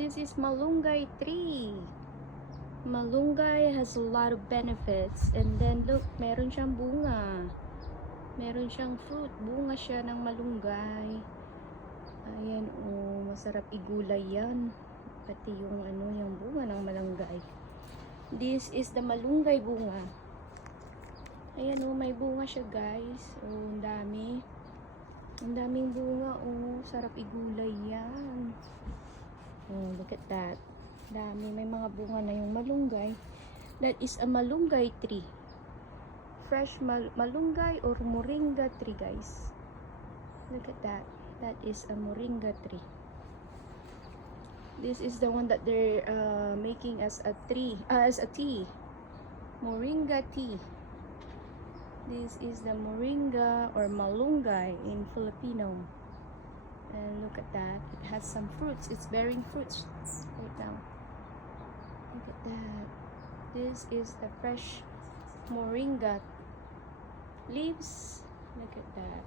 this is malunggay tree. Malunggay has a lot of benefits. And then look, meron siyang bunga. Meron siyang fruit. Bunga siya ng malunggay. Ayan, oh, masarap igulay yan. Pati yung ano, yung bunga ng malunggay. This is the malunggay bunga. Ayan, oh, may bunga siya, guys. Oh, ang dami. Ang daming bunga, oh. Sarap igulay yan. Oh, look at that. Dami. May mga bunga na yung malunggay. That is a malunggay tree. Fresh malunggay or moringa tree, guys. Look at that. That is a moringa tree. This is the one that they're making as a tea. Moringa tea. This is the moringa or malunggay in Filipino. And look at that. It has some fruits. It's bearing fruits right now. Look at that. This is the fresh moringa leaves. Look at that.